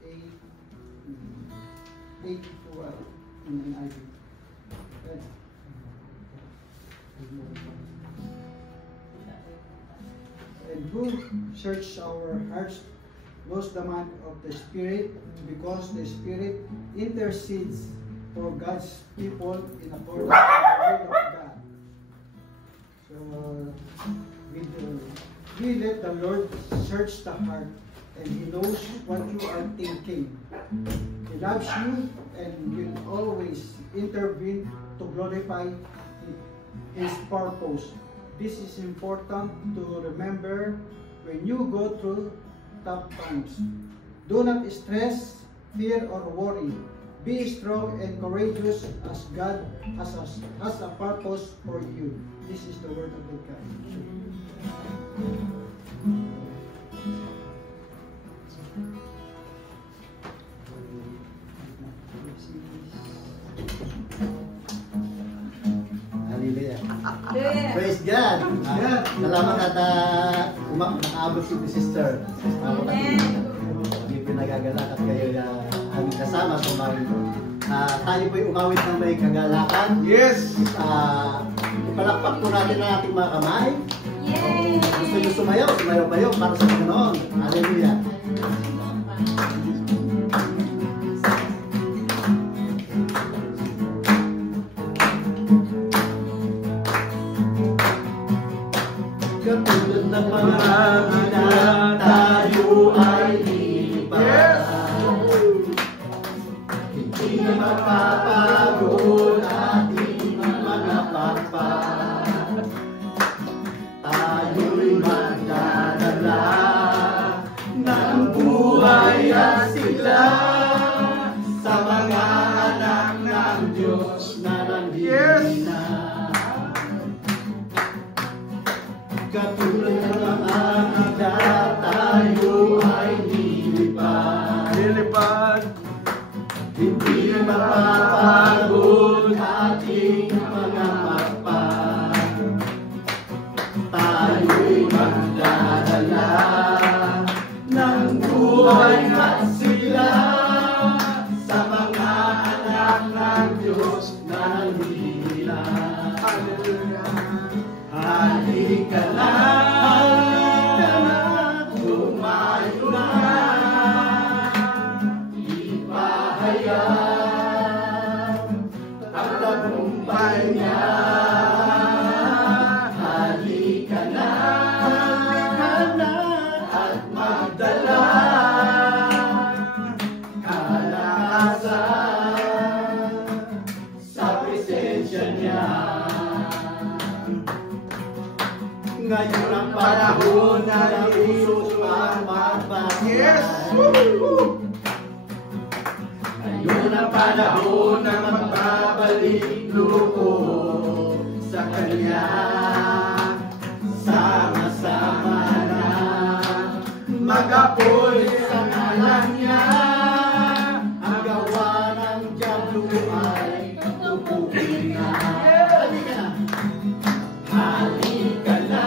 8 to in IV. Okay. And who search our hearts knows the mind of the Spirit, because the Spirit intercedes for God's people in accordance with the word of God. So we let the Lord search the heart, and He knows what you are thinking. He loves you and will always intervene to glorify His purpose. This is important to remember when you go through tough times. Do not stress, fear, or worry. Be strong and courageous, as God has a purpose for you. This is the word of God. Hallelujah. Praise God. Salamat at nakaabot si sister. Hindi pinagagalak at kayo aming kasama sa umawi ko. Tayo po'y umawit ng may kagalakan. Yes! Ipalakpak po natin ang ating mga kamay. Yay! Gusto nyo sumayaw kayo para sa Panginoon. Hallelujah. Katulad ng mga bilang tayo ay lipas. Hindi na mapapagod ating mga pagpag. Tayo'y magdadala ng buhay at sigla sa mga anak ng Diyos na nandihina. Katulad ng mga bigla, tayo ay lilipad. Hindi mapapagod ating mga pagpag. Tayo'y magdadala ng buhay at sigla sa mga anak ng Diyos na nandihina. Halika na, tumayo na, ipahayag ang tagumpay niya. Halika na, at magdala kalakasan sa presensya niya. Ngayon ang panahon na puso ang magbabago. Yes! Ngayon ang panahon na magbabalik loob sa Kanya. Sama-sama na mag-apoy sa ngalan niya. Ang gawa ng Diablo ay tutupuin na. Halika na.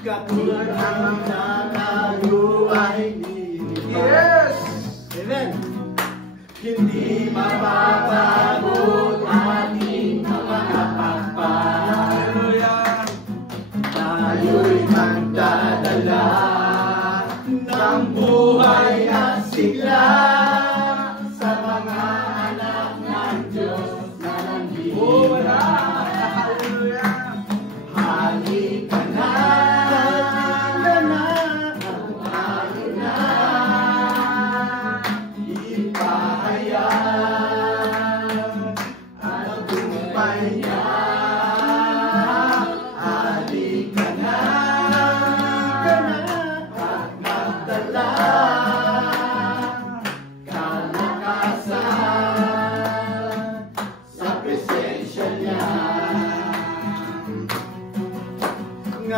Katulad ang tayo ay Yes! Amen. Hindi mapapagod ating mga pagpag. Tayo'y magdadala ng buhay at sigla sa mga anak ng Diyos na nandihina. Halika na.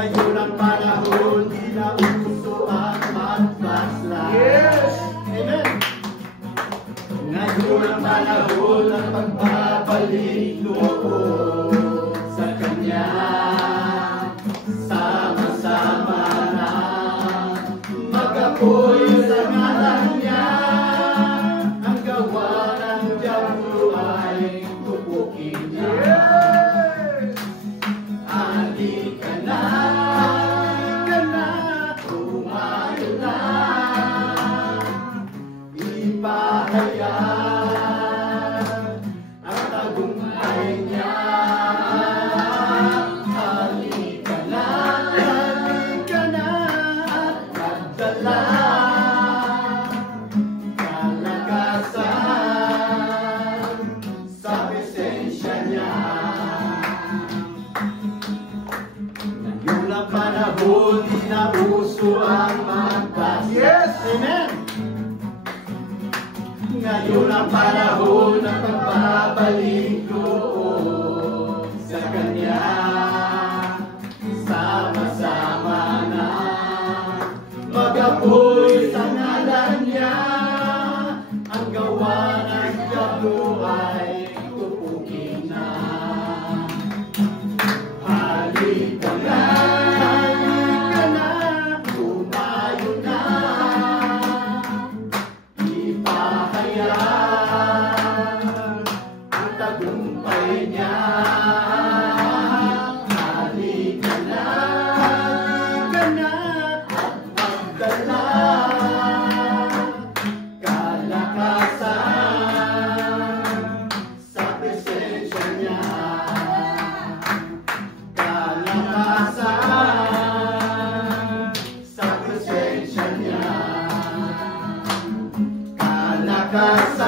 Ngayon ang panahon, di na uso ang mag-backslash. Yes! Amen! Ngayon ang panahon ng pagbabalik loob sa Kanya. Sama-sama na mag-apoy sa ngalan niya. Ang gawa ng diablo ay tupukin niya. Halika na, tumayo na, ipahayag ang tagumpay niya. Halika na, at magdala kalakasan sa presensya niya. Ngayon ang panahon, di na uso ang magbakas. Yes! Amen! Ngayon ang panahon ng pagbabalik loob sa Kanya. Sama-sama na mag-apoy sa ngalan niya. Ang gawa ng diablo ay tupukin na. Halika na, tumayo na, ipahayag ang tagumpay niya. Halika na, at magdala kalakasan sa presensya niya. Kalakasan sa presensya niya. Kalakasan